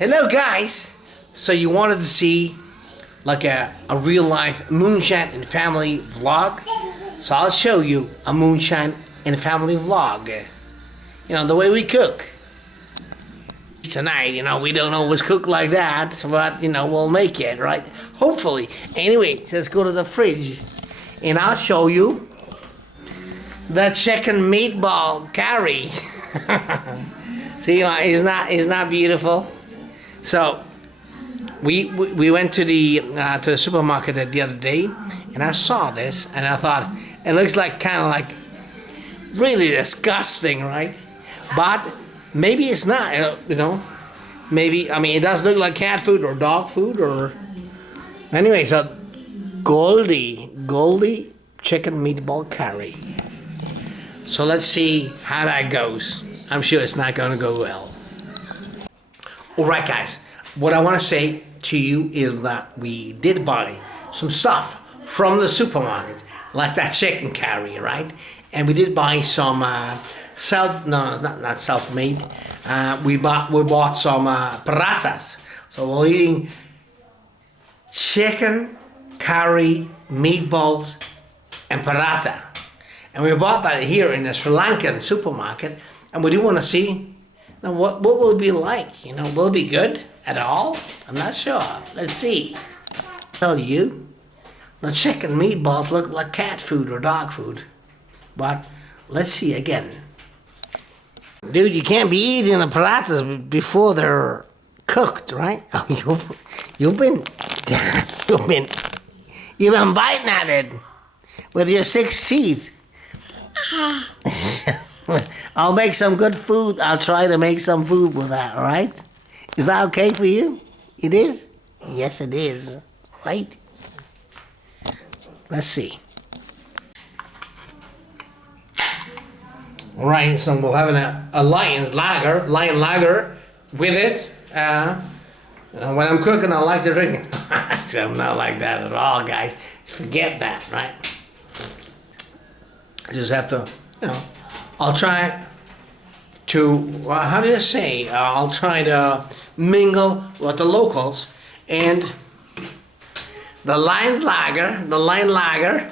Hello guys! So you wanted to see like a real life Moonshine and family vlog? So I'll show you a Moonshine and family vlog. You know, the way we cook. Tonight, you know, we don't always cook like that, but you know, we'll make it, right? Hopefully. Anyway, let's go to the fridge and I'll show you the chicken meatball curry. See, it's not beautiful. So we went to the supermarket the other day, and I saw this, and I thought it looks like kind of like really disgusting, right? But maybe it's not, you know. Maybe, I mean, it does look like cat food or dog food or anyway. So Goldie chicken meatball curry. So let's see how that goes. I'm sure it's not going to go well. Alright guys, what I want to say to you is that we did buy some stuff from the supermarket, like that chicken curry, right? And we did buy some not self-made. We bought some paratas. So we're eating chicken curry, meatballs, and parata. And we bought that here in the Sri Lankan supermarket, and we do want to see now what will it be like. You know, will it be good at all? I'm not sure. Let's see. I'll tell you, the chicken meatballs look like cat food or dog food, but let's see again. Dude, you can't be eating the paratas before they're cooked, right? Oh, you've been biting at it with your 6 teeth. I'll make some good food. I'll try to make some food with that, all right? Is that okay for you? It is? Yes, it is. Right? Let's see. All right, so we'll have a lion lager with it. You know, when I'm cooking, I like to drink it. Actually, I'm not like that at all, guys. Forget that, right? I just have to, you know, I'll try to, how do you say? I'll try to mingle with the locals, and the lion lager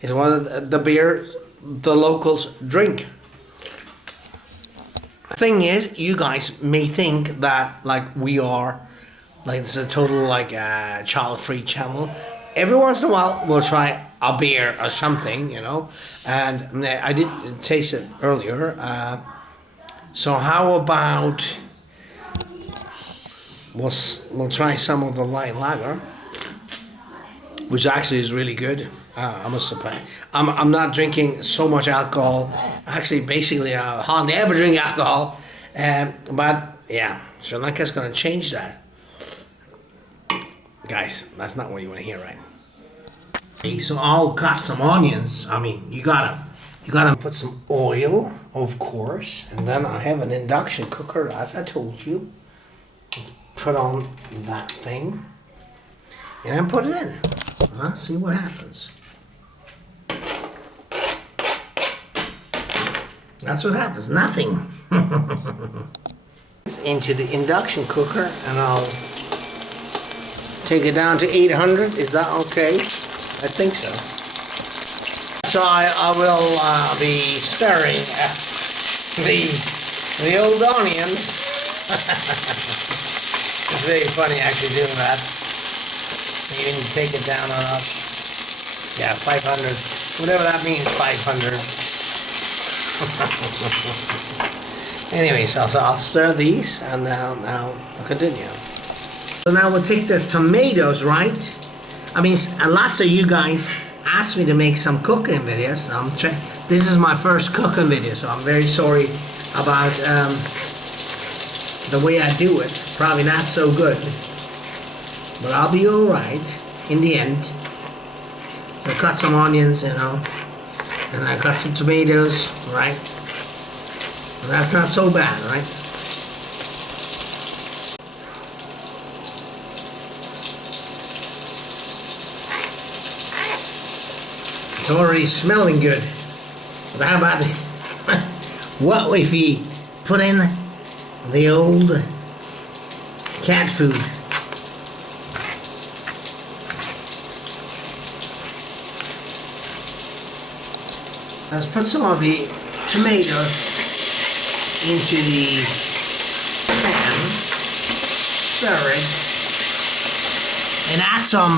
is one of the beers the locals drink. Thing is, you guys may think that like we are, like this is a total like child-free channel. Every once in a while, we'll try a beer or something, you know. And I did taste it earlier. So how about we'll try some of the light lager, which actually is really good. I must say, I'm not drinking so much alcohol. Actually, basically, I hardly ever drink alcohol. But yeah, Sri Lanka's gonna change that. Guys, that's not what you want to hear, right? Okay, so I'll cut some onions. I mean, you gotta put some oil, of course, and then I have an induction cooker, as I told you. Let's put on that thing, and then put it in. See what happens. That's what happens. Nothing. Into the induction cooker, and I'll take it down to 800. Is that okay? I think so. So I will be stirring the old onions. It's very funny actually doing that. You can take it down on up. Yeah, 500. Whatever that means, 500. Anyway, so I'll stir these and now I'll continue. So now we'll take the tomatoes, right? I mean, lots of you guys asked me to make some cooking videos. This is my first cooking video, so I'm very sorry about the way I do it. Probably not so good, but I'll be all right in the end. So I cut some onions, you know, and I cut some tomatoes, right? And that's not so bad, right? It's already smelling good. But how about what if we put in the old cat food. Let's put some of the tomatoes into the pan, stir it, and add some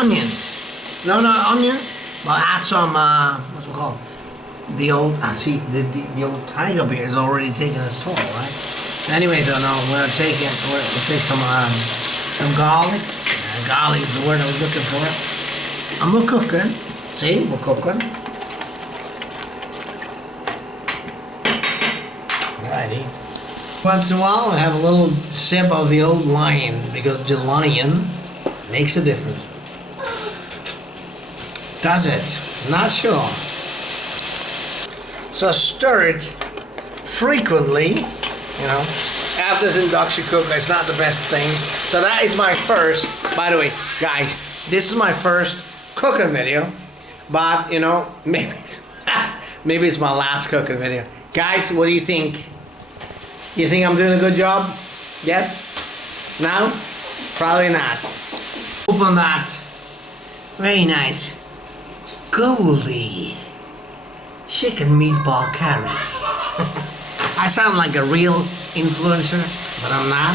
onions. No, not onions, but add some, what's it called? The old, see, the old tiger beer is already taking its toll, right? Anyways, we'll take some garlic. Garlic is the word I was looking for. And we're cooking. See, we're cooking. Alrighty. Once in a while, I have a little sip of the old lion, because the lion makes a difference. Does it? Not sure. So stir it frequently, you know. After this induction cooker, it's not the best thing. So that is my first, by the way, guys, this is my first cooking video, but you know, maybe it's my last cooking video. Guys, what do you think? You think I'm doing a good job? Yes? No? Probably not. Open that. Very nice. Goldy chicken meatball curry. I sound like a real influencer, but I'm not.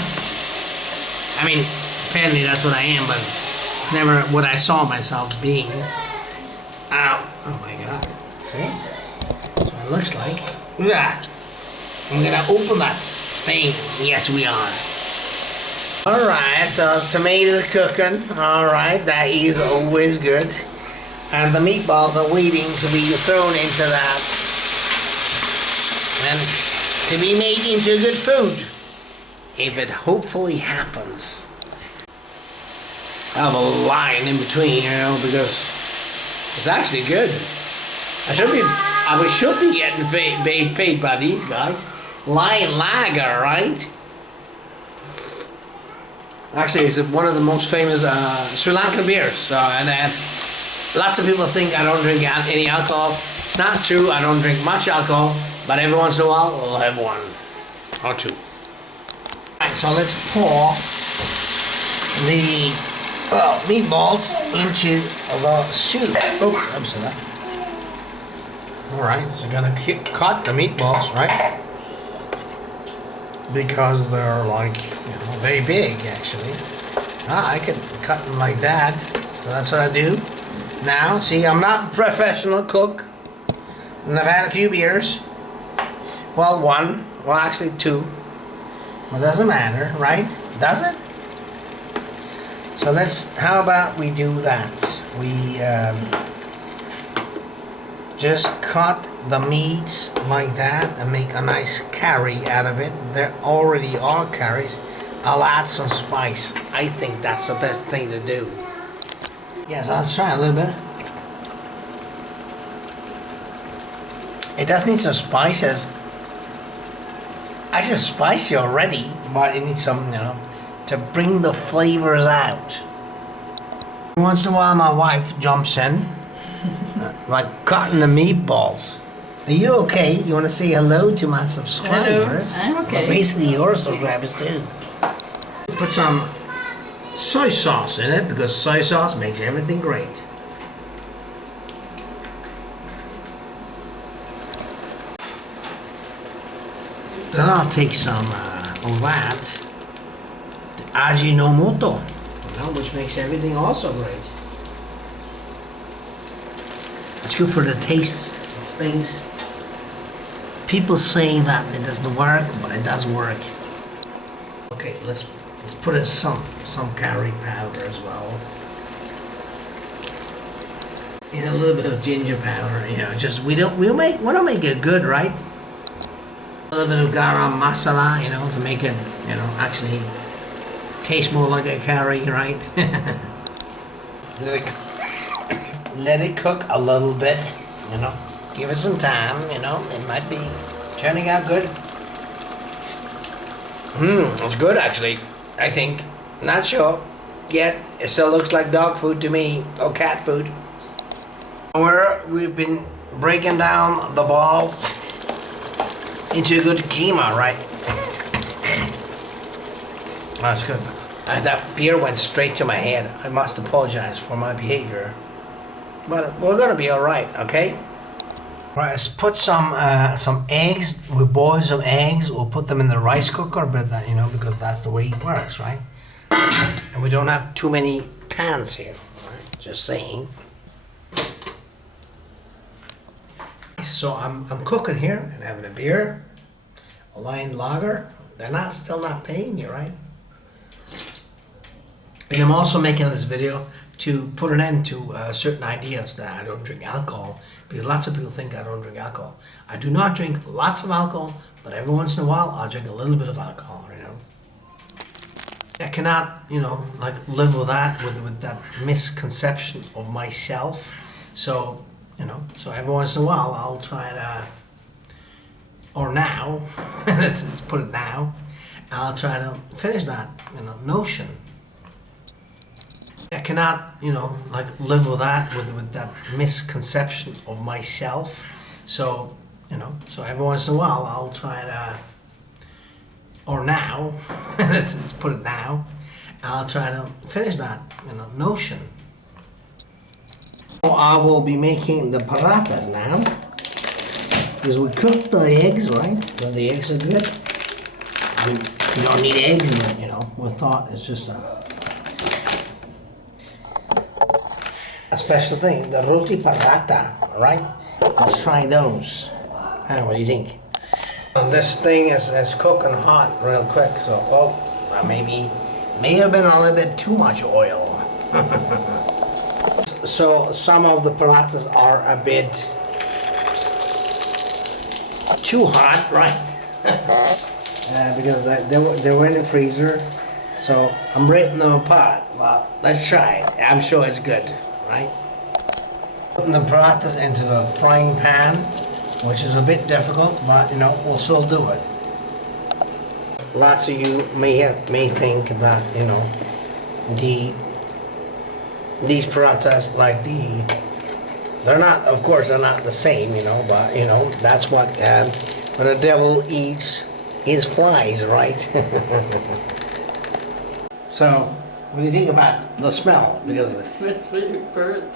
I mean, apparently that's what I am, but it's never what I saw myself being. Ow. Oh my God. See? That's what it looks like. Look at that. I'm gonna open that thing. Yes, we are. Alright, so tomatoes cooking. Alright, that is always good. And the meatballs are waiting to be thrown into that. And to be made into good food. If it hopefully happens. I have a line in between, you know, because it's actually good. I should be getting paid by these guys. Lion Lager, right? Actually, it's one of the most famous Sri Lankan beers. And lots of people think I don't drink any alcohol. It's not true. I don't drink much alcohol, but every once in a while, I'll have one or two. Alright, so let's pour the meatballs into the soup. Oh, I'm sorry. Alright, so you're gonna cut the meatballs, right? Because they're like, you know, very big actually. I can cut them like that. So that's what I do. Now, see, I'm not a professional cook. And I've had a few beers. Well, one. Well, actually two. Well, doesn't matter, right? Does it? So how about we do that? We just cut the meats like that and make a nice curry out of it. There already are curries. I'll add some spice. I think that's the best thing to do. Yes, let's try a little bit. It does need some spices. Actually, spicy already, but it needs some, you know, to bring the flavors out. Once in a while, my wife jumps in, like cutting the meatballs. Are you okay? You want to say hello to my subscribers? Hello, I'm okay. Well, basically, your subscribers too. Put some soy sauce in it because soy sauce makes everything great. Then I'll take some of that, the Ajinomoto, you know, which makes everything also great. It's good for the taste of things. People say that it doesn't work, but it does work. Okay, let's put in some curry powder as well. And a little bit of ginger powder, you know, just we don't make it good, right? A little bit of garam masala, you know, to make it, you know, actually taste more like a curry, right? Let it cook a little bit, you know. Give it some time, you know. It might be turning out good. It's good actually, I think. Not sure yet. It still looks like dog food to me, or cat food. We've been breaking down the balls into a good kima, right? That's good. That beer went straight to my head. I must apologize for my behavior. But we're gonna be all right, okay? Right, let's put some eggs. We boil some eggs. We'll put them in the rice cooker, but that, you know, because that's the way it works, right? And we don't have too many pans here. Right? Just saying. So I'm cooking here and having a beer, a line lager. They're still not paying you, right? And I'm also making this video to put an end to certain ideas that I don't drink alcohol, because lots of people think I don't drink alcohol. I do not drink lots of alcohol, but every once in a while I'll drink a little bit of alcohol, you know. I cannot, you know, like live with that misconception of myself. So, you know, so every once in a while I'll try to, or now, let's put it now, I'll try to finish that, you know, notion. I cannot, you know, like live with that misconception of myself. So, you know, so every once in a while I'll try to, or now, let's put it now, I'll try to finish that, you know, notion. So I will be making the paratas now, because we cooked the eggs, right? So the eggs are good. I mean, you don't need eggs, but you know, we thought it's just a special thing, the roti parata, right? Let's try those. What do you think? This thing is cooking hot real quick, so may have been a little bit too much oil. So some of the paratas are a bit too hot, right? Because they were in the freezer, so I'm breaking them apart. Well, let's try it. I'm sure it's good. Right? Putting the paratas into the frying pan, which is a bit difficult, but you know, we'll still do it. Lots of you may think that, you know, these paratas, like they're not, of course, they're not the same, you know, but you know, that's what when the devil eats his flies, right? So, what do you think about the smell? Because it smells really burnt.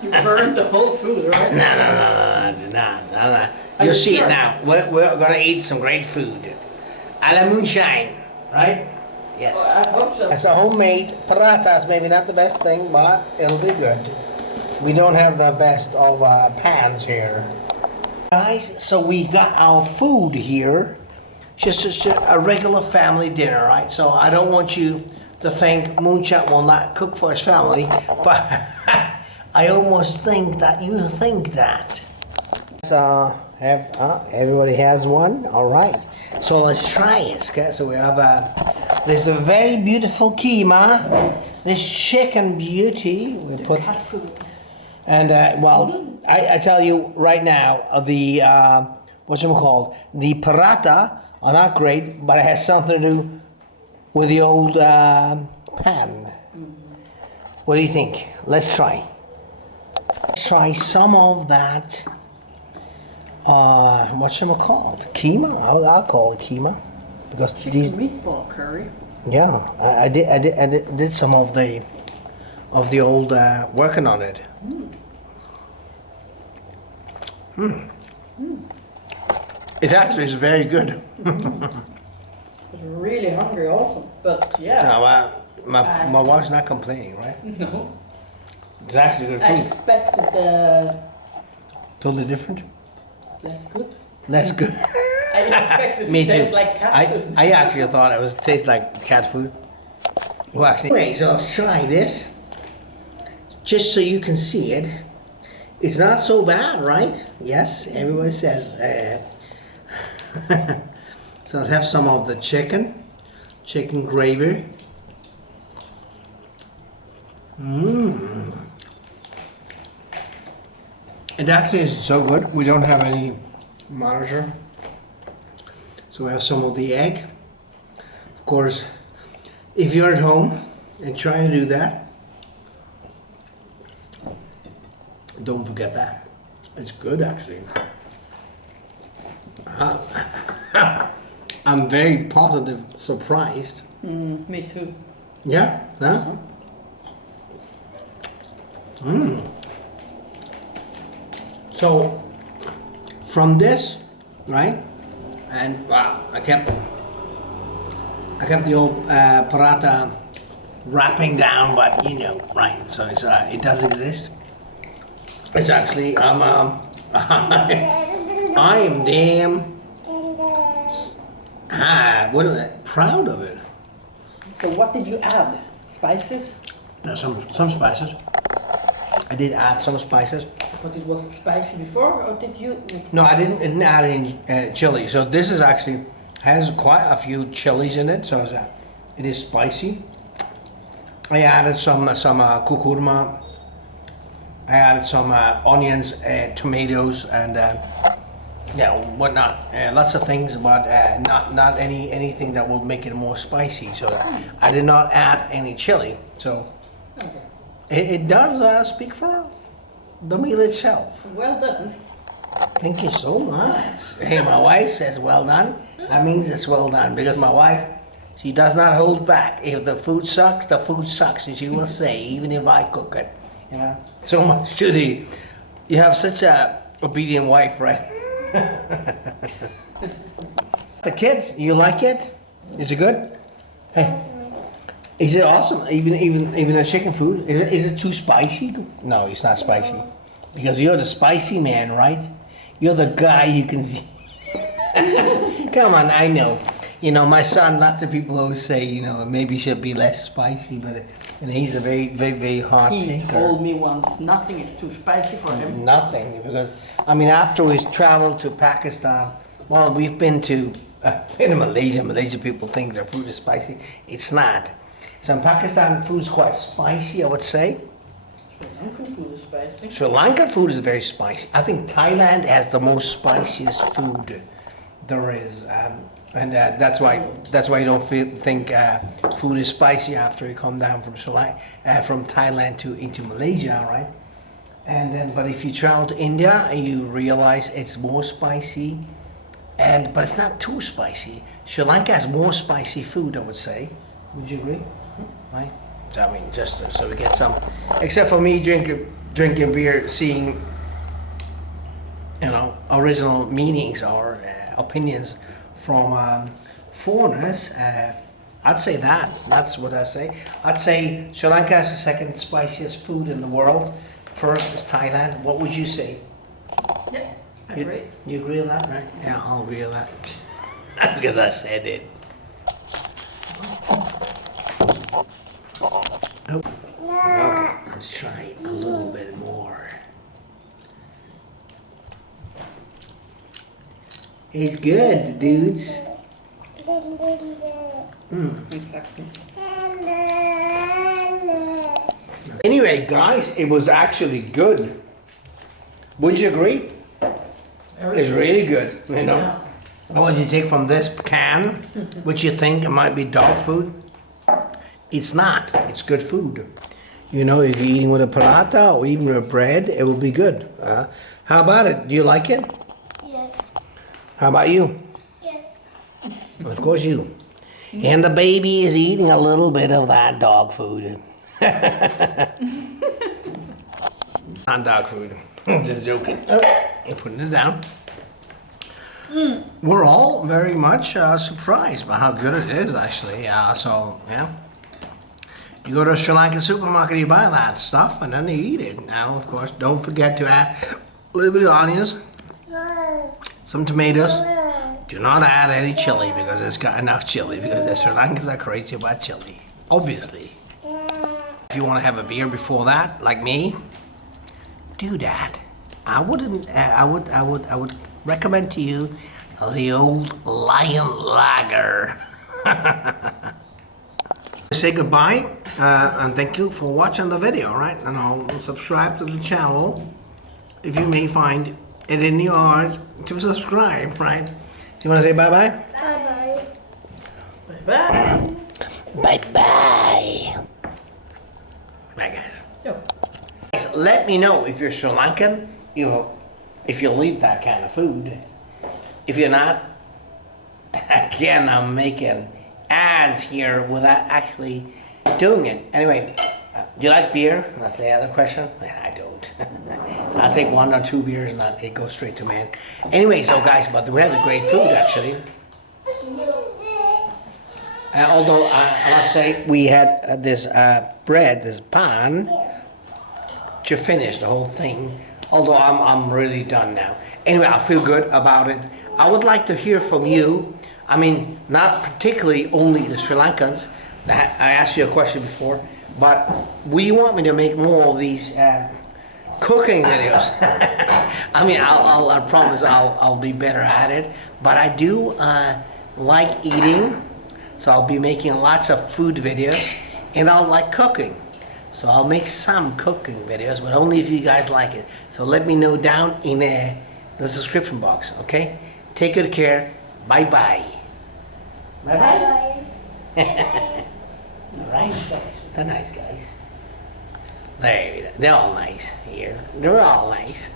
You burned the whole food, right? No. You'll see it now. We're gonna eat some great food. A la Moonshine, right? Yes. Oh, I hope so. It's a homemade paratas, maybe not the best thing, but it'll be good. We don't have the best of pans here. Guys, so we got our food here. Just a regular family dinner, right? So I don't want you to think Moonshine will not cook for his family, but I almost think that you think that. So everybody has one, all right. So let's try it. Okay, so we have there's a very beautiful kima, this chicken beauty. We put, and well, I tell you right now, the whatchamacallit, the parata are not great, but it has something to do with the old pan. What do you think? Let's try. Try some of that. Whatchamacallit? Kima? I'll call it kima, because Chicken these. meatball curry. Yeah, I did some of the old working on it. It actually is very good. I was really hungry also, but yeah. No, my wife's not complaining, right? No. It's actually good I food. expected Totally different. less good. Less good. I expected Me it to too. taste like cat food. I actually thought it was taste like cat food. Well, actually, anyway, so let's try this, just so you can see it. It's not so bad, right? Yes, everybody says. So let's have some of the chicken gravy. It actually is so good. We don't have any monitor. So we have some of the egg. Of course, if you're at home and trying to do that, don't forget that. It's good actually. I'm very positive surprised. Me too. Yeah? Huh? So, from this, right? And wow, I kept the old paratha wrapping down, but you know, right? So it's, it does exist. It's actually I am damn proud of it. So what did you add? Spices? Now some spices. I did add some spices. But it was spicy before, or did you? No, I didn't add any chili. So this is actually has quite a few chilies in it. So it is spicy. I added some kurkuma. I added some onions, tomatoes, and whatnot. Lots of things, but not anything that will make it more spicy. So I did not add any chili. So it does speak for the meal itself. Well done. Thank you so much. Hey, my wife says well done. That means it's well done because my wife, she does not hold back. If the food sucks, the food sucks, and she will say, even if I cook it. You know, so much to the. You have such a obedient wife, right? The kids, you like it? Is it good? Hey, is it awesome? Even the chicken food. Is it too spicy? No, it's not spicy. Because you're the spicy man, right? You're the guy you can see. Come on, I know. You know, my son, lots of people always say, you know, maybe should be less spicy, but and he's a very, very, very hard taker. He told me once, nothing is too spicy for him. Nothing, because, I mean, after we traveled to Pakistan, well, we've been to Malaysia. Malaysia people think their food is spicy. It's not. So in Pakistan, food's quite spicy, I would say. Sri Lankan food is spicy. Sri Lankan food is very spicy. I think Thailand has the most spiciest food there is. And that's why you don't think food is spicy after you come down from from Thailand into Malaysia, right? And then, but if you travel to India, you realize it's more spicy, but it's not too spicy. Sri Lanka has more spicy food, I would say. Would you agree? Right? So, I mean, just so we get some. Except for me drinking beer, seeing, you know, original meanings or opinions from foreigners, I'd say that's what I say. I'd say Sri Lanka is the second spiciest food in the world. First is Thailand. What would you say? Yeah, I agree. You agree with that, right? Yeah, I'll agree with that. Because I said it. Nope. Okay, let's try a little bit more. It's good, dudes. Exactly. Anyway, guys, it was actually good. Would you agree? It's really good, you know. Yeah. What you take from this can, which you think it might be dog food, it's not. It's good food. You know, if you're eating with a paratha or even with a bread, it will be good. How about it? Do you like it? Yes. How about you? Yes. Of course you. And the baby is eating a little bit of that dog food. Not dog food. I'm just joking. Oh, I'm putting it down. We're all very much surprised by how good it is, actually. So, yeah. You go to a Sri Lankan supermarket, you buy that stuff, and then you eat it. Now, of course, don't forget to add a little bit of onions, some tomatoes. Do not add any chili because it's got enough chili, because the Sri Lankans are crazy about chili, obviously. If you want to have a beer before that, like me, do that. I would recommend to you the old Lion Lager. Say goodbye and thank you for watching the video, right? And I'll subscribe to the channel if you may find it in your heart to subscribe, right? Do you want to say bye-bye? Bye-bye. Bye-bye. Bye-bye. Bye, guys. Yo. Guys, let me know if you're Sri Lankan, if you'll eat that kind of food. If you're not, Again, I'm making ads here without actually doing it. Anyway, do you like beer? That's the other question. I don't. I'll take 1 or 2 beers and it goes straight to man. Anyway, so guys, but we have a great food actually. Although I must say we had this bread, this pan, to finish the whole thing. Although I'm really done now. Anyway, I feel good about it. I would like to hear from you. I mean, not particularly only the Sri Lankans. I asked you a question before, but will you want me to make more of these cooking videos? I mean, I promise I'll be better at it. But I do like eating, so I'll be making lots of food videos, and I'll like cooking. So I'll make some cooking videos, but only if you guys like it. So let me know down in the description box, okay? Take good care. Bye-bye. Bye-bye. All right, guys. They're nice guys. They're all nice here. They're all nice.